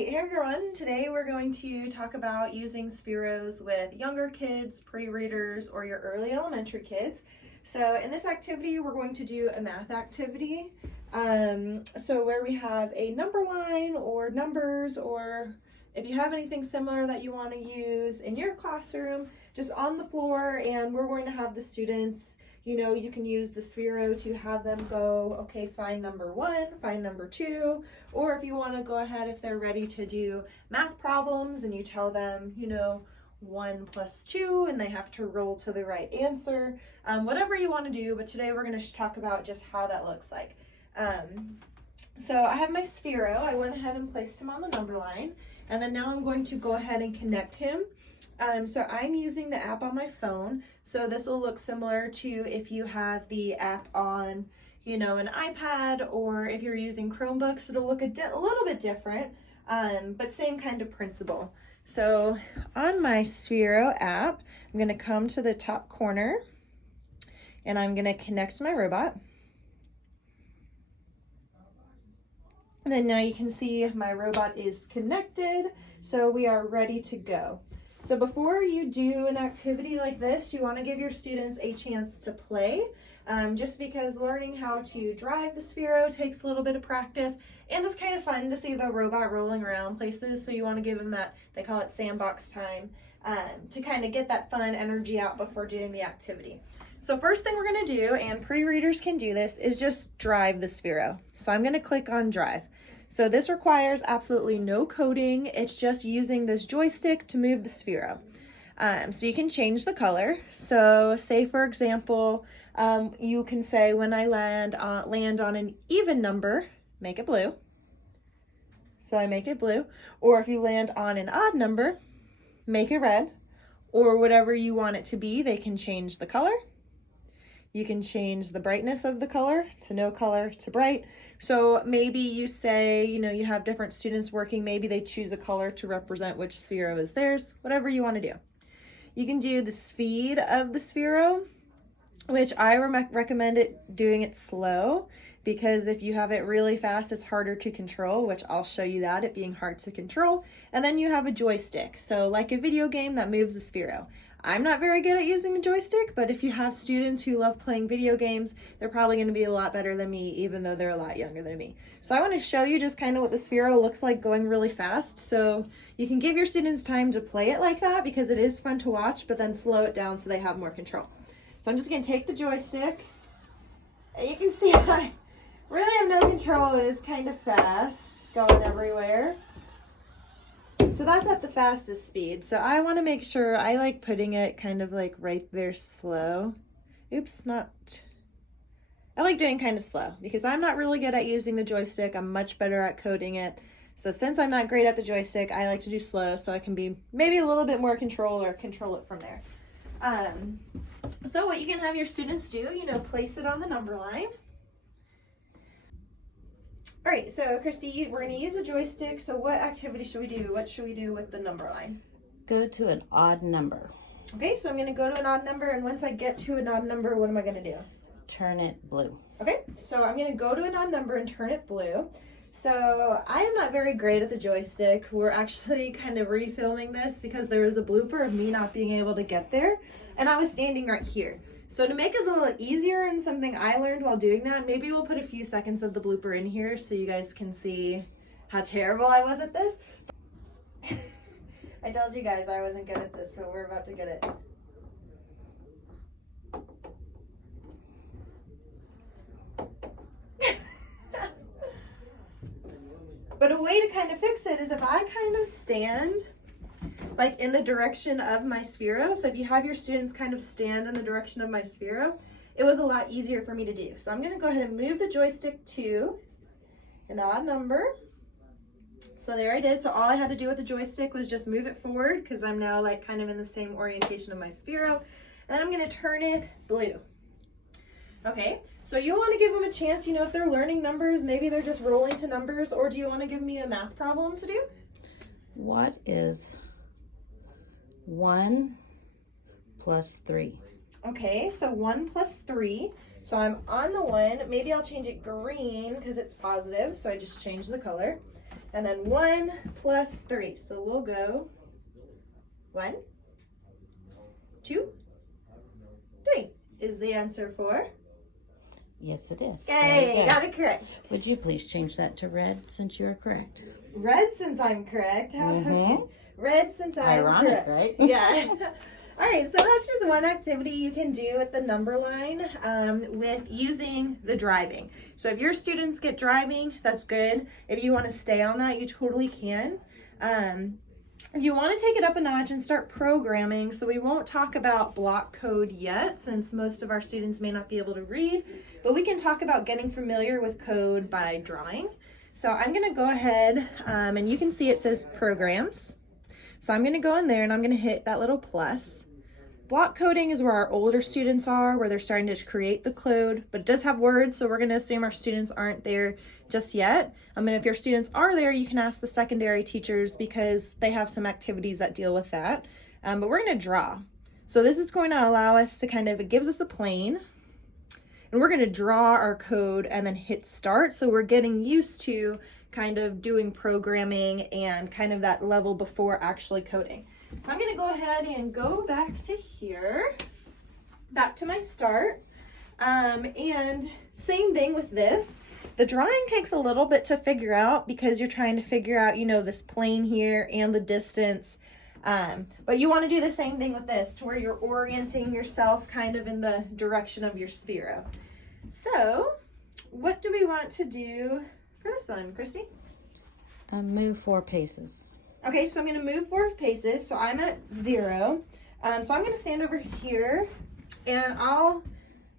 Hey everyone, today we're going to talk about using Spheros with younger kids, pre-readers, or your early elementary kids. So in this activity, we're going to do a math activity. So where we have a number line or numbers, or if you have anything similar that you want to use in your classroom, just on the floor, and we're going to have the students, you can use the Sphero to have them go, okay, find number 1, find number 2, or if you want to go ahead, if they're ready to do math problems and you tell them, 1 plus 2, and they have to roll to the right answer, whatever you want to do. But today we're going to talk about just how that looks like. So I have my Sphero. I went ahead and placed him on the number line, and then now I'm going to go ahead and connect him. So I'm using the app on my phone, so this will look similar to if you have the app on, an iPad, or if you're using Chromebooks, it'll look a little bit different, but same kind of principle. So on my Sphero app, I'm going to come to the top corner, and I'm going to connect my robot. And then now you can see my robot is connected, so we are ready to go. So before you do an activity like this, you want to give your students a chance to play, just because learning how to drive the Sphero takes a little bit of practice, and it's kind of fun to see the robot rolling around places, so you want to give them that, they call it sandbox time, to kind of get that fun energy out before doing the activity. So first thing we're going to do, and pre-readers can do this, is just drive the Sphero. So I'm going to click on drive. So this requires absolutely no coding. It's just using this joystick to move the Sphero. So you can change the color. So say, for example, you can say when I land on an even number, make it blue. So I make it blue. Or if you land on an odd number, make it red. Or whatever you want it to be, they can change the color. You can change the brightness of the color to no color to bright. So maybe you say, you have different students working, maybe they choose a color to represent which Sphero is theirs, whatever you want to do. You can do the speed of the Sphero, which I recommend doing it slow, because if you have it really fast, it's harder to control, which I'll show you that, it being hard to control. And then you have a joystick, so like a video game that moves the Sphero. I'm not very good at using the joystick, but if you have students who love playing video games, they're probably going to be a lot better than me, even though they're a lot younger than me. So I want to show you just kind of what the Sphero looks like going really fast. So you can give your students time to play it like that, because it is fun to watch, but then slow it down so they have more control. So I'm just going to take the joystick, and you can see I really have no control. It is kind of fast, going everywhere. So that's at the fastest speed. So I want to make sure, I like putting it kind of like right there slow. Oops, I like doing kind of slow, because I'm not really good at using the joystick. I'm much better at coding it. So since I'm not great at the joystick, I like to do slow so I can be maybe a little bit more control, or control it from there. So what you can have your students do, place it on the number line. All right, so Christy, we're going to use a joystick. So what activity should we do? What should we do with the number line? Go to an odd number. Okay, so I'm going to go to an odd number, and once I get to an odd number, what am I going to do? Turn it blue. Okay, so I'm going to go to an odd number and turn it blue. So I am not very great at the joystick. We're actually kind of refilming this because there was a blooper of me not being able to get there, and I was standing right here. So to make it a little easier, and something I learned while doing that, maybe we'll put a few seconds of the blooper in here so you guys can see how terrible I was at this. I told you guys I wasn't good at this, but we're about to get it. But a way to kind of fix it is if I kind of stand like in the direction of my Sphero. So if you have your students kind of stand in the direction of my Sphero, it was a lot easier for me to do. So I'm going to go ahead and move the joystick to an odd number. So there I did. So all I had to do with the joystick was just move it forward, because I'm now like kind of in the same orientation of my Sphero. And then I'm going to turn it blue. Okay, so you want to give them a chance, if they're learning numbers, maybe they're just rolling to numbers, or do you want to give me a math problem to do? What is 1 plus 3? Okay, so 1 plus 3. So I'm on the 1. Maybe I'll change it green because it's positive, so I just changed the color. And then 1 plus 3. So we'll go 1, 2, 3 is the answer for. Yes, it is. Yay, got it correct. Would you please change that to red since you are correct? Red since I'm correct. Mm-hmm. Okay. Red since I'm Ironic, correct. right? Yeah. All right, so that's just one activity you can do with the number line with using the driving. So if your students get driving, that's good. If you want to stay on that, you totally can. If you want to take it up a notch and start programming, so we won't talk about block code yet since most of our students may not be able to read, but we can talk about getting familiar with code by drawing. So I'm going to go ahead and you can see it says programs. So I'm going to go in there and I'm going to hit that little plus. Block coding is where our older students are, where they're starting to create the code, but it does have words, so we're going to assume our students aren't there just yet. And if your students are there, you can ask the secondary teachers because they have some activities that deal with that. But we're going to draw. So this is going to allow us to it gives us a plane, and we're going to draw our code and then hit start. So we're getting used to doing programming and that level before actually coding. So I'm going to go ahead and go back to here, back to my start, and same thing with this. The drawing takes a little bit to figure out because you're trying to figure out, this plane here and the distance, but you want to do the same thing with this to where you're orienting yourself in the direction of your Sphero. So what do we want to do for this one, Christy? Move 4 paces. Okay, so I'm going to move 4 paces. So I'm at 0. So I'm going to stand over here and I'll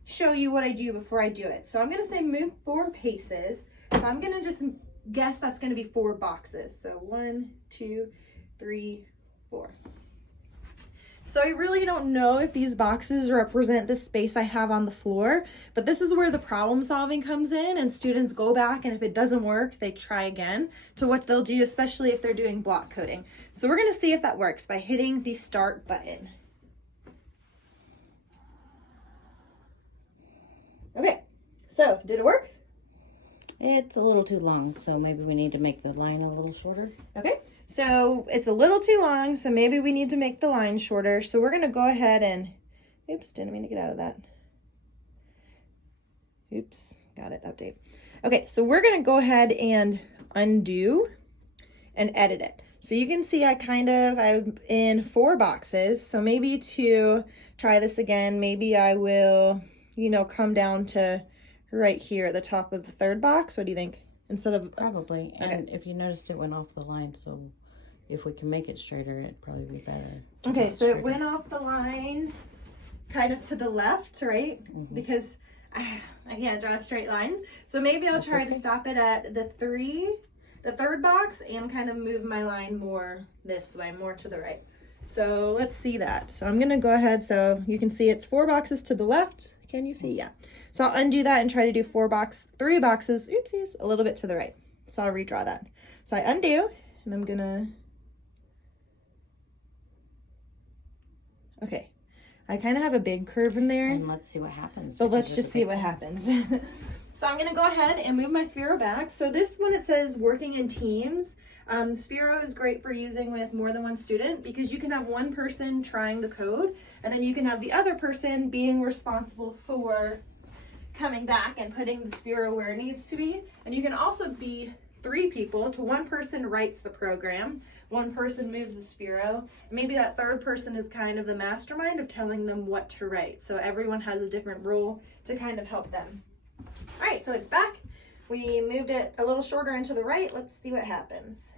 show you what I do before I do it. So I'm going to say move 4 paces. So I'm going to just guess that's going to be 4 boxes. So 1, 2, 3, 4. So I really don't know if these boxes represent the space I have on the floor, but this is where the problem solving comes in, and students go back, and if it doesn't work, they try again to what they'll do, especially if they're doing block coding. So we're going to see if that works by hitting the start button. Okay, so did it work? It's a little too long, so maybe we need to make the line a little shorter. Okay, so it's a little too long, so maybe we need to make the line shorter. So we're going to go ahead and, oops, didn't mean to get out of that. Oops, got it, update. Okay, so we're going to go ahead and undo and edit it. So you can see I'm in 4 boxes. So maybe to try this again, maybe I will, come down to right here at the top of the 3rd box. What do you think? Instead of probably. And if you noticed, it went off the line, so if we can make it straighter, it'd probably be better. Okay, so it went off the line to the left, right? Mm-hmm. Because I can't draw straight lines. So maybe I'll try to stop it at the 3rd box and move my line more this way, more to the right. So let's see that. So I'm gonna go ahead, so you can see it's 4 boxes to the left. Can you see? Yeah. So I'll undo that and try to do 3 boxes, oopsies, a little bit to the right. So I'll redraw that. So I undo, and I'm gonna, okay. I have a big curve in there. And let's see what happens. But let's just see what happens. So I'm gonna go ahead and move my Sphero back. So this one, it says working in teams. Sphero is great for using with more than one student because you can have one person trying the code, and then you can have the other person being responsible for coming back and putting the Sphero where it needs to be. And you can also be 3 people to one person writes the program, one person moves the Sphero, and maybe that 3rd person is the mastermind of telling them what to write. So everyone has a different role to help them. All right, so it's back. We moved it a little shorter into the right. Let's see what happens.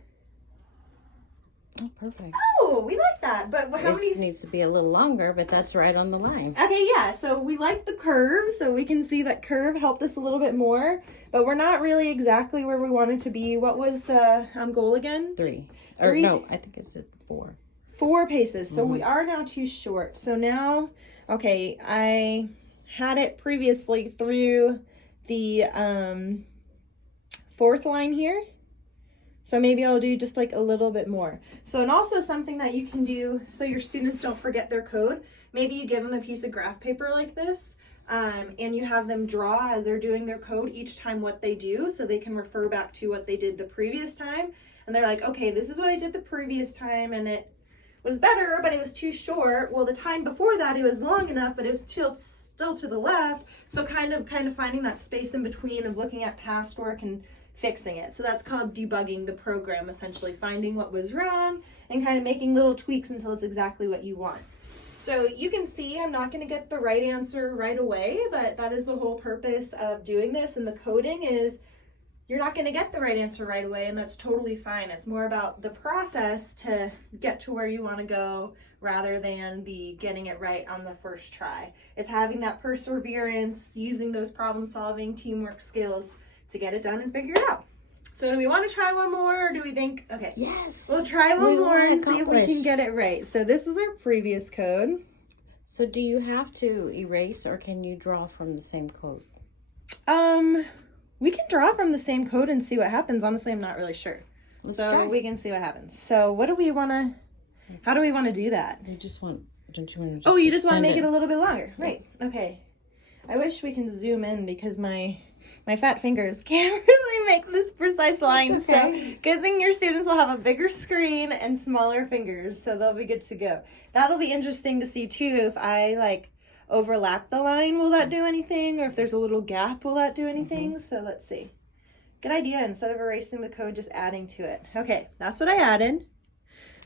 Oh, perfect. Oh, we like that. But how many? It needs to be a little longer, but that's right on the line. Okay, yeah. So we like the curve. So we can see that curve helped us a little bit more. But we're not really exactly where we wanted to be. What was the goal again? 3. Or no, I think it's 4. 4 paces. So we are now too short. So now, okay, I had it previously through the 4th line here. So maybe I'll do just a little bit more. So, and also something that you can do so your students don't forget their code, maybe you give them a piece of graph paper like this, And you have them draw as they're doing their code each time what they do, so they can refer back to what they did the previous time. And they're like, okay, this is what I did the previous time, and it was better, but it was too short. Well, the time before that, it was long enough, but it was still to the left. So kind of finding that space in between of looking at past work and fixing it. So that's called debugging the program, essentially finding what was wrong and kind of making little tweaks until it's exactly what you want. So you can see I'm not going to get the right answer right away, but that is the whole purpose of doing this. And the coding is you're not going to get the right answer right away, and that's totally fine. It's more about the process to get to where you want to go rather than the getting it right on the first try. It's having that perseverance, using those problem-solving teamwork skills to get it done and figure it out. So do we want to try one more, or do we think, okay, Yes. we'll try one more and see if we accomplish. can get it right. So this is our previous code. So do you have to erase, or can you draw from the same code? We can draw from the same code and see what happens. Honestly, I'm not really sure. Let's So try. we can see what happens. So what do we want to, how do we want to do that? You just want, don't you want to? Oh, you just want to make extend it a little bit longer. Right. Okay. I wish we can zoom in because my fat fingers can't really make this precise line. It's okay. So good thing your students will have a bigger screen and smaller fingers, so they'll be good to go. That'll be interesting to see too. If I like overlap the line, will that do anything? Or if there's a little gap, will that do anything? So let's see. Good idea. Instead of erasing the code, just adding to it. Okay, that's what I added.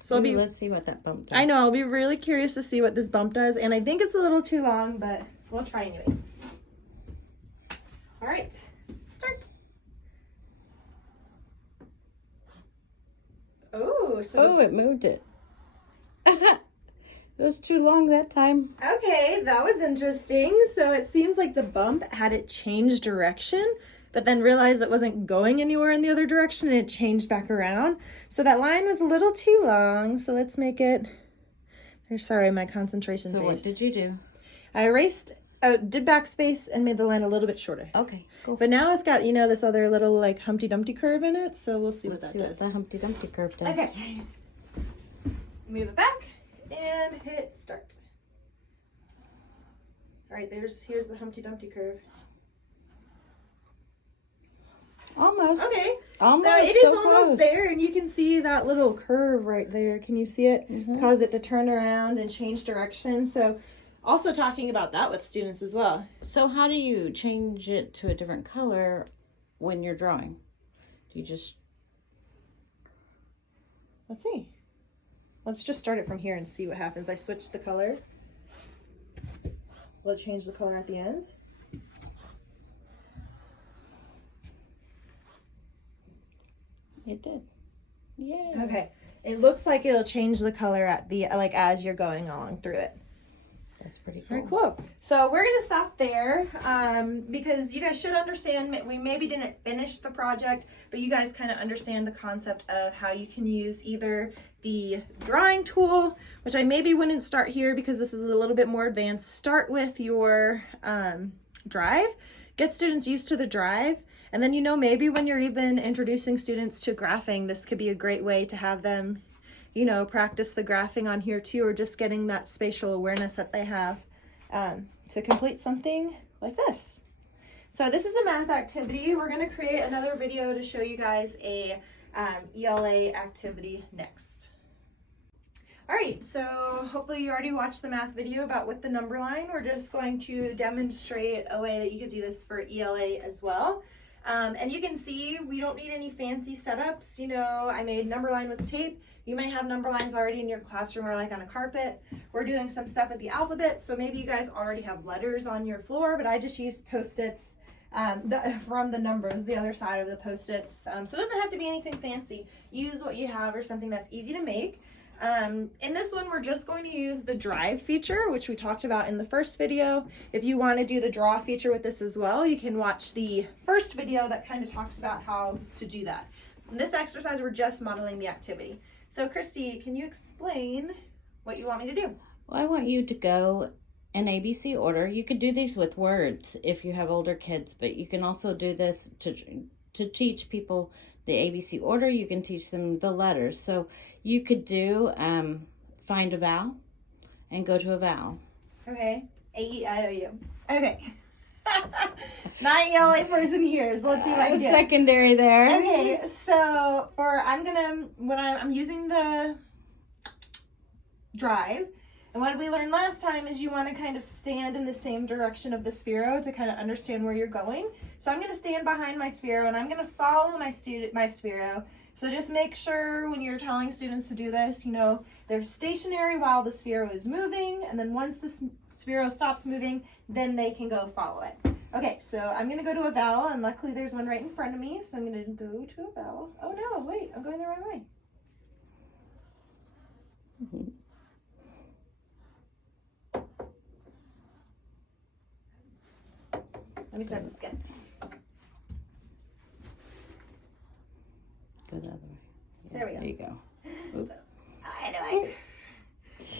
So Let's see what that bump does. I know, I'll be really curious to see what this bump does, and I think it's a little too long, but we'll try anyway. All right, start. Oh, so it moved it. It was too long that time. okay, that was interesting. So it seems like the bump had it change direction, but then realized it wasn't going anywhere in the other direction, and it changed back around. So that line was a little too long, so let's make it, sorry, my concentration So phase. what did you do? I erased, did backspace and made the line a little bit shorter. Okay, cool. But now it's got, this other little like Humpty Dumpty curve in it, so we'll see what that does. the Humpty Dumpty curve does. Okay. Move it back and hit start. All right, here's the Humpty Dumpty curve. Almost. Okay. Almost. So it is so almost close. there, and you can see that little curve right there. Can you see it? Mhm. Cause it to turn around and change direction. So also talking about that with students as well. So how do you change it to a different color when you're drawing? Do you just... Let's see. Let's just start it from here and see what happens. I switched the color. Will it change the color at the end? It did. Yeah. Okay. It looks like it'll change the color at the as you're going along through it. That's pretty cool. Very cool. So we're gonna stop there because you guys should understand. We maybe didn't finish the project, but you guys kind of understand the concept of how you can use either the drawing tool, which I maybe wouldn't start here because this is a little bit more advanced. Start with your drive. Get students used to the drive. And then, maybe when you're even introducing students to graphing, this could be a great way to have them, practice the graphing on here too, or just getting that spatial awareness that they have to complete something like this. So this is a math activity. We're going to create another video to show you guys a ELA activity next. All right, so hopefully you already watched the math video about with the number line. We're just going to demonstrate a way that you could do this for ELA as well. And you can see we don't need any fancy setups. I made number line with tape. You may have number lines already in your classroom or like on a carpet. We're doing some stuff with the alphabet, so maybe you guys already have letters on your floor, but I just used Post-its from the numbers, the other side of the Post-its. So it doesn't have to be anything fancy. Use what you have or something that's easy to make. In this one, we're just going to use the drive feature, which we talked about in the first video. If you want to do the draw feature with this as well, you can watch the first video that kind of talks about how to do that. In this exercise, we're just modeling the activity. So Christy, can you explain what you want me to do? Well, I want you to go in ABC order. You could do these with words if you have older kids, but you can also do this to teach people the ABC order. You can teach them the letters. So you could do find a vowel and go to a vowel. Okay. A-E-I-O-U. Okay. Not yellow person here, so let's see if I can do it. Secondary there. Okay, so I'm using the drive, and what we learned last time is you want to kind of stand in the same direction of the Sphero to kind of understand where you're going. So I'm going to stand behind my Sphero, and I'm going to follow my Sphero. So just make sure when you're telling students to do this, you know, they're stationary while the Sphero is moving, and then once the Sphero stops moving, then they can go follow it. Okay, so I'm going to go to a vowel, and luckily there's one right in front of me, so I'm going to go to a vowel. Oh no, wait, I'm going the wrong way. Mm-hmm. Let me start this again. Go the other way. Yeah, There we go. There you go. Oop.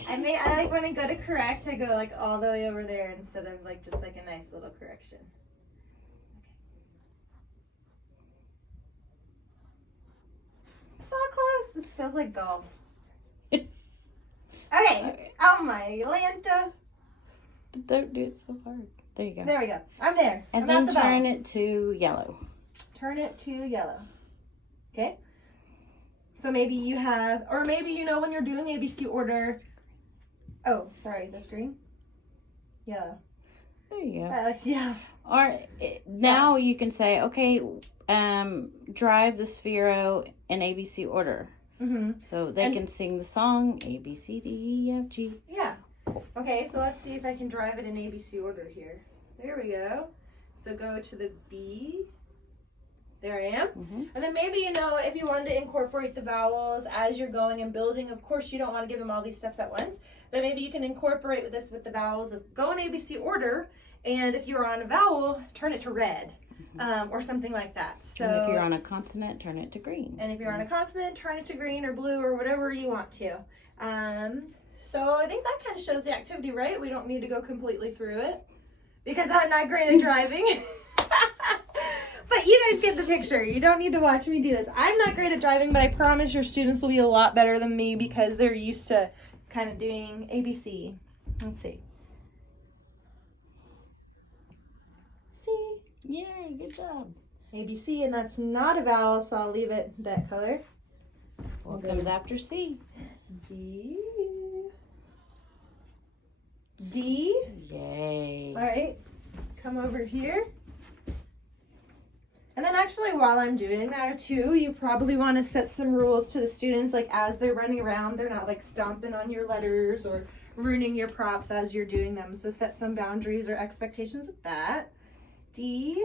Anyway, I like when I go to correct, I go like all the way over there instead of like just like a nice little correction. Okay. So close. This feels like golf. Okay. Oh my Lanta. Don't do it so hard. There you go. There we go. I'm there. And I'm then at the turn bottom. it to yellow. Turn it to yellow. Okay. So maybe you have, or maybe you know when you're doing ABC order. Oh, sorry, that's green. Yellow. There you go. That looks, yeah. Or now you can say, okay, drive the Sphero in ABC order. Mm-hmm. So they can sing the song A, B, C, D, E, F, G. Yeah. Okay, so let's see if I can drive it in ABC order here. There we go. So go to the B. There I am. Mm-hmm. And then maybe, you know, if you wanted to incorporate the vowels as you're going and building, of course you don't want to give them all these steps at once, but maybe you can incorporate this with the vowels of go in ABC order, and if you're on a vowel, turn it to red, or something like that. So, and if you're on a consonant, turn it to green. And if you're on a consonant, turn it to green or blue or whatever you want to. So I think that kind of shows the activity, right? We don't need to go completely through it because I'm not great at driving. But you guys get the picture. You don't need to watch me do this. I'm not great at driving, but I promise your students will be a lot better than me because they're used to kind of doing ABC. Let's see. C. Yay, good job. ABC, and that's not a vowel, so I'll leave it that color. What comes after C? D. D. Yay. All right. Come over here. And then actually while I'm doing that too, you probably want to set some rules to the students, like as they're running around, they're not like stomping on your letters or ruining your props as you're doing them. So set some boundaries or expectations with that. D.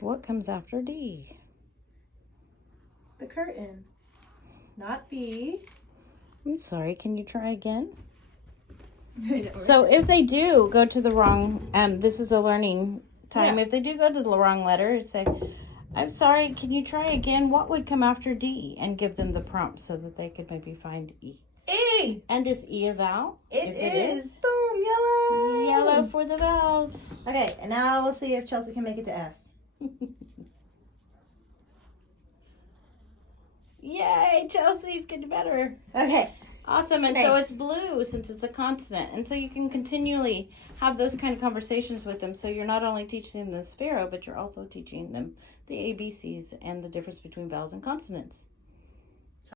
What comes after D? The curtain. Not B. I'm sorry, can you try again? So if they do go to the wrong, this is a learning time. Yeah. If they do go to the wrong letter, say, I'm sorry, can you try again? What would come after D? And give them the prompt so that they could maybe find E. E. And is E a vowel? It is. Boom, yellow. Yellow for the vowels. Okay, and now we'll see if Chelsea can make it to F. Yay, Chelsea's getting better. Okay. Awesome. And Nice. so it's blue since it's a consonant. And so you can continually have those kind of conversations with them. So you're not only teaching them the Sphero, but you're also teaching them the ABCs and the difference between vowels and consonants.